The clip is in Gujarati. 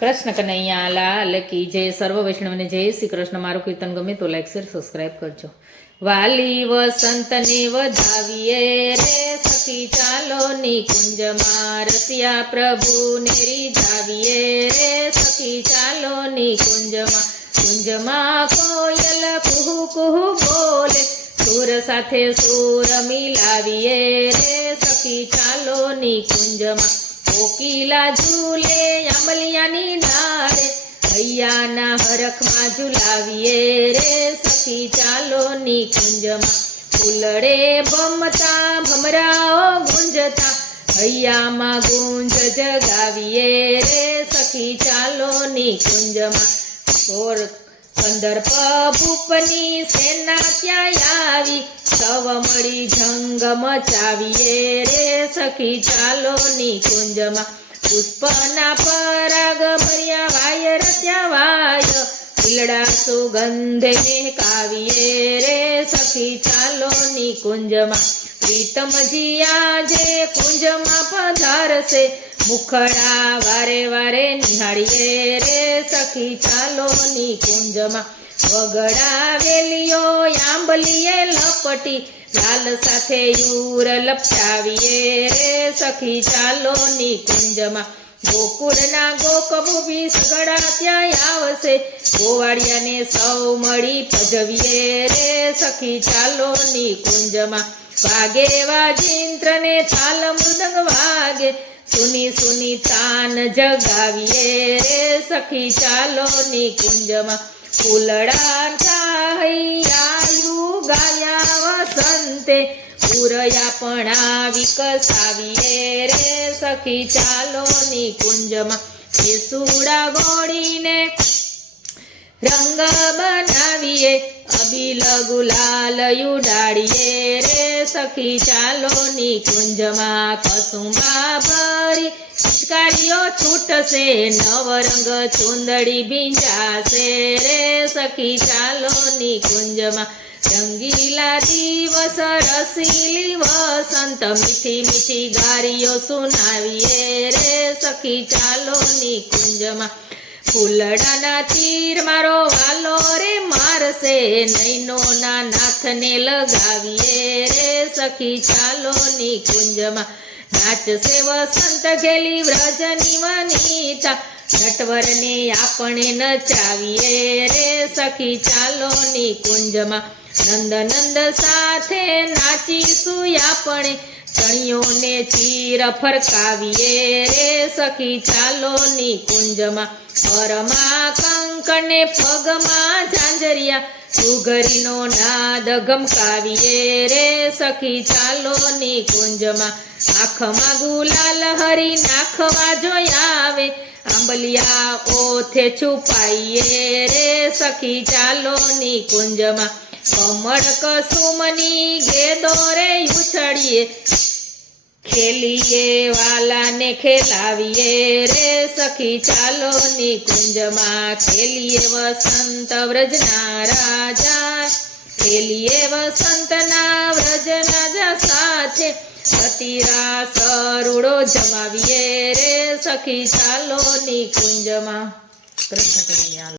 કૃષ્ણ કનૈયા, લાલ કી જય સર્વ વૈષ્ણવને જય શ્રી કૃષ્ણ. મારું કીર્તન ગમે તો લાઈક શેર સબસ્ક્રાઈબ કરજો. વાલી વસંતને વધાવીએ રે સખી ચાલો રસિયા પ્રભુને રીઝાવીએ રે સખી ચાલો નિકુંજમાં કુંજમાં કોયલ કુહુ કુહુ બોલે, સુર સાથે સુર મિલાવીએ રે સખી ચાલો નિકુંજમાં કોકિલા ઝૂલે આંબલિયાની નાળે હૈયાના હરખમાં ઝુલાવીએ રે, સખી ચાલો નિકુંજમાં ફૂલડે ભમતા, ભમરાઓ ગુંજતા, હૈયામાં ગુંજ જગાવીએ રે, સખી ચાલો નિકુંજમાં કોર કંદર્પ ભૂપની સેના સવ મળી જંગ મચાવીએ રે સખી, ચાલો નિકુંજમાં. પુષ્પના પરાગ ભર્યા વાયર ત્યાં વાય. પીલડા સુગંધે કાવીએ રે સખી, ચાલો નિકુંજમાં. પ્રીતમજી આજે કુંજમાં પધારશે. મુખડા વારે વારે નિહાળીએ રે સખી, ચાલો નિકુંજમાં. વગડા આંબલીએ લપટી, લાલ સાથે યુર લપટાવીએ રે સખી ચાલો નિકુંજમાં ગોકુળના ગોકબુબી સગડા ત્યાં આવશે, ગોવાળિયાને સૌ મળી પજવીએ રે સખી ચાલો નિકુંજમાં વાગે વાજિંત્રને તાલ મૃદંગ વાગે, સુની સુની તાન જગાવીએ રે સખી ચાલો નિકુંજમાં ફૂલડા ચાહૈયાયું ગાયા વસંતે પૂરયાપણા વિકસાવીએ રે સખી ચાલો નિકુંજમાં કેસુડા ગોળીને રંગ બનાવીએ અબીલ ગુલાલ ઉડાડીએ રે સખી ચાલો નિકુંજમાં કસુંબા ભરી પિચકારીઓ છૂટશે નવરંગ ચુંદડી ભીંજાશે રે સખી ચાલો નિકુંજમાં રંગીલા દિવસ રસીલી વસંત મીઠી મીઠી ગારીઓ સુનાવીએ રે સખી ચાલો નિકુંજમાં ફૂલડાના તીર મારો વાલો રે, મારશે નૈનોના નાથને લગાવીએ રે, સખી ચાલો નિકુંજમાં નાચશે વસંત ઘેલી વ્રજની વનિતા, નટવરને આપણે નચાવીએ રે, સખી ચાલો નિકુંજમાં નંદ નંદ સાથે નાચીશું આપણે ચણિયોને ચીર ફરકાવીએ રે સખી ચાલો નિકુંજમાં પરમાં કંકને પગમાં ઝાંઝરિયા. સુગરીનો નાદ ગમકાવીએ રે સખી ચાલો નિકુંજમાં આંખમાં ગુલાલ હરી નાખવા જોયા આવે. આંબલિયા ઓથે છુપાઈએ રે સખી ચાલો નિકુંજમાં કમળ કસુમની ગેદોરે ઉછળીએ. ખેલીએ વાલાને ખેલાવીએ રે સખી ચાલો નિકુંજમાં ખેલીએ વસંત વ્રજના રાજા, ખેલીએ વસંતના વ્રજના સાથે. અતિરા સરુડો જમાવીએ રે સખી ચાલો નિકુંજમાં કૃષ્ણ કનૈયા